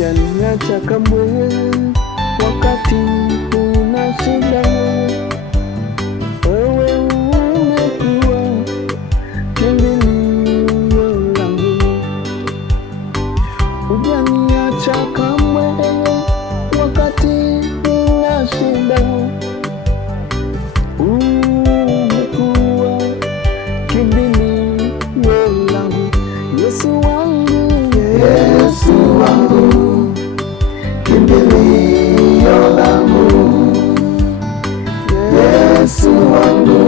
Hujaniacha kamwe wakati una shida. Wewe umekuwa kimbilio langu. Hujaniacha kamwe wakati una shida. Umekuwa kimbilio langu. Yesu wangu, Yesu wangu, kimbilio langu. Yesu wangu,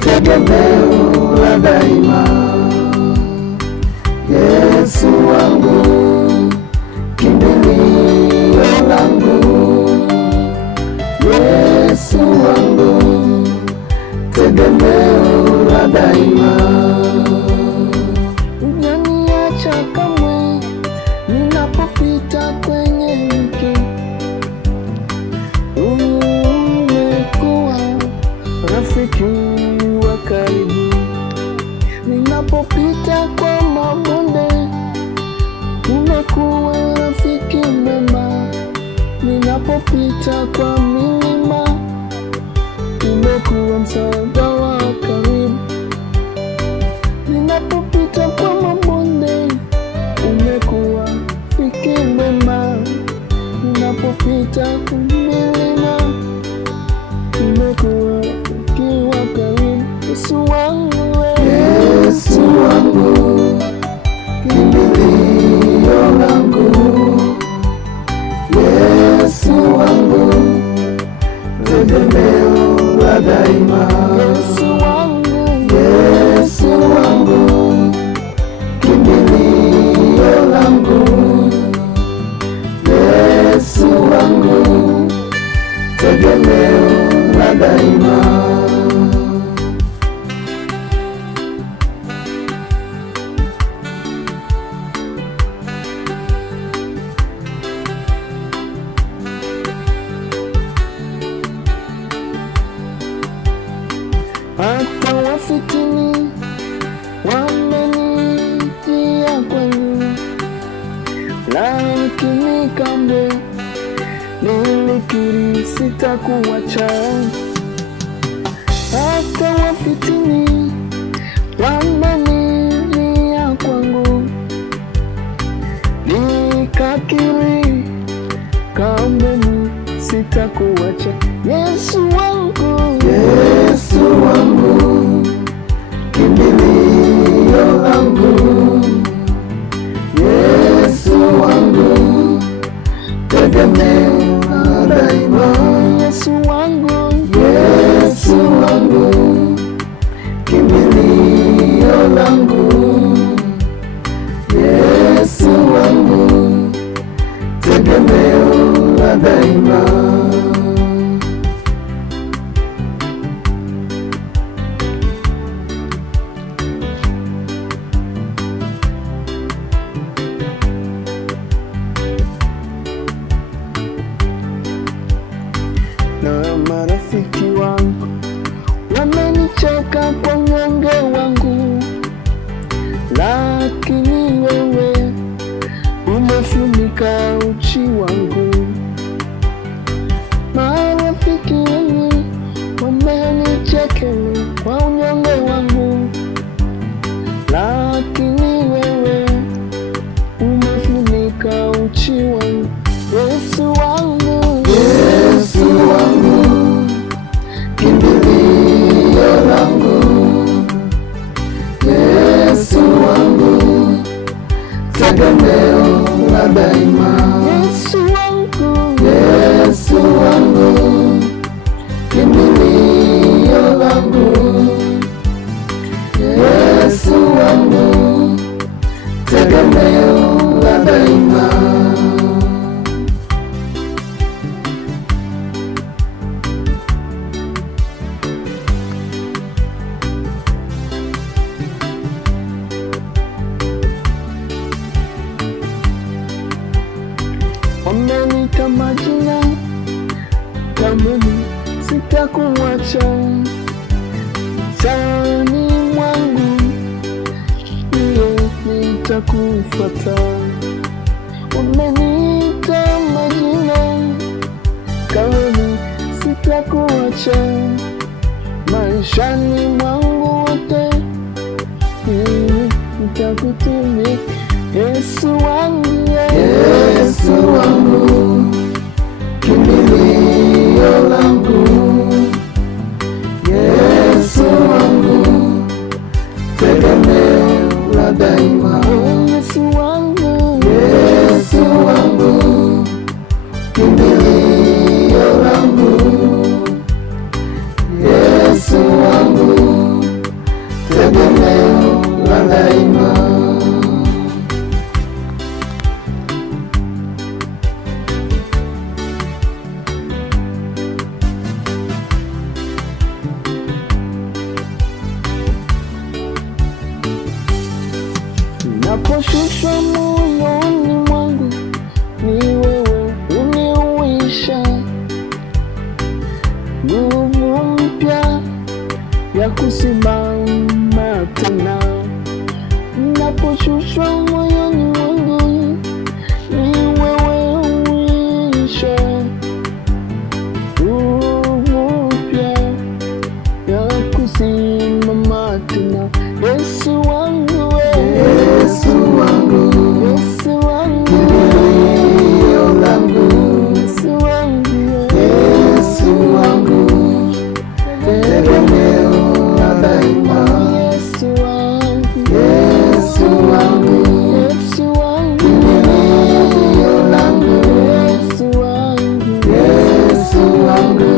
tegemeo la daima. Yesu wangu, kimbilio langu. Yesu wangu, tegemeo la daima. hujaniacha kamwe ninapopita kwenye wiki. Umekuwa rafiki wa karibu ninapopita kwa mabonde. Umekuwa rafiki mwema ninapopita kwa milima. Umekuwa msaada wa karibu ninapopita kwa mabonde. Umekuwa rafiki mwema ninapopita kwa milima. Umekuwa rafiki wa karibu. Yesu wangu, Yesu wangu, kimbilio langu. Yesu wangu, tegemeo la daima. Yesu wangu, Yesu wangu, kimbilio langu. Yesu wangu, tegemeo la daima. hata wafitini wamenijia kwangu, lakini kamwe nilikiri sitakuacha. Hata wafitini wamenijia kwangu, nikakiri kamwe sitakuacha. Yesu wangu, Yesu wangu, kimbilio langu. Yesu wangu, tegemeo la daima. Yesu wangu, Yesu wangu, kimbilio langu. Yesu wangu, tegemeo la daima. na marafiki wangu wamenicheka kwa unyonge wangu, lakini wewe umefunika uchi wangu. Marafiki wengi wamenichekele kwa unyonge wangu, lakini wewe umefunika uchi wangu. Yesu wangu, Yesu wangu, kimbilio langu. Yesu wangu, tegemeo la daima. Yesu wangu, Yesu wangu, kimbilio langu. Yesu wangu, tegemeo la daima. wamenita majina, kamwe sitakuacha. Tani mwangu niye nitakufuata. Umeniita majina, kamwe sitakuacha. Maishani mwangu wote nitakutumikia. Yesu wangu, Yesu wangu, kimbilio langu. Yesu wangu, tegemeo la daima. Yesu wangu, Yesu wangu, kimbilio langu. Yesu wangu, tegemeo la daima. naposhushwa moyoni mwangu, ni wewe uniuisha. Nguvu mpya ya kusimama tena. Naposhushwa moyoni mwangu, ni wewe uisha. Nguvu mpya ya kusimama tena. Yesu wangu, Yesu wangu, Yesu wangu, kimbilio langu. Yesu wangu, Yesu wangu, tegemeo la daima. Yesu wangu, Yesu wangu, Yesu wangu, kimbilio langu. Yesu wangu, Yesu wangu,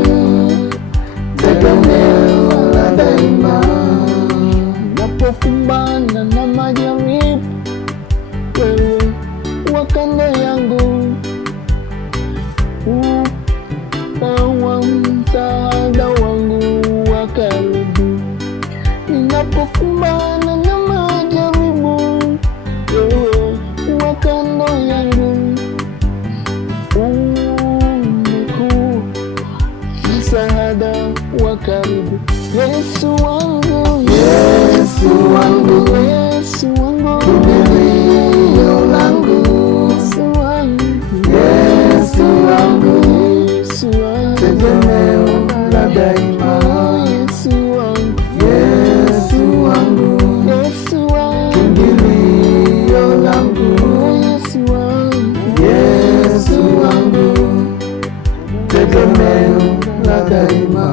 tegemeo la daima. napokumbana na majaribu, wewe wa kando yangu, ukawa msaada wangu wa karibu. Ninapokumbana na majaribu, wewe wa kando yangu, umekuwa msaada wa karibu. Yesu wangu, Yesu wangu, Yesu wangu, kimbilio langu. Yesu wangu, Yesu wangu, Yesu wangu, tegemeo la daima. Yesu wangu, Yesu wangu, Yesu wangu, kimbilio langu. Yesu wangu, Yesu wangu, tegemeo la daima.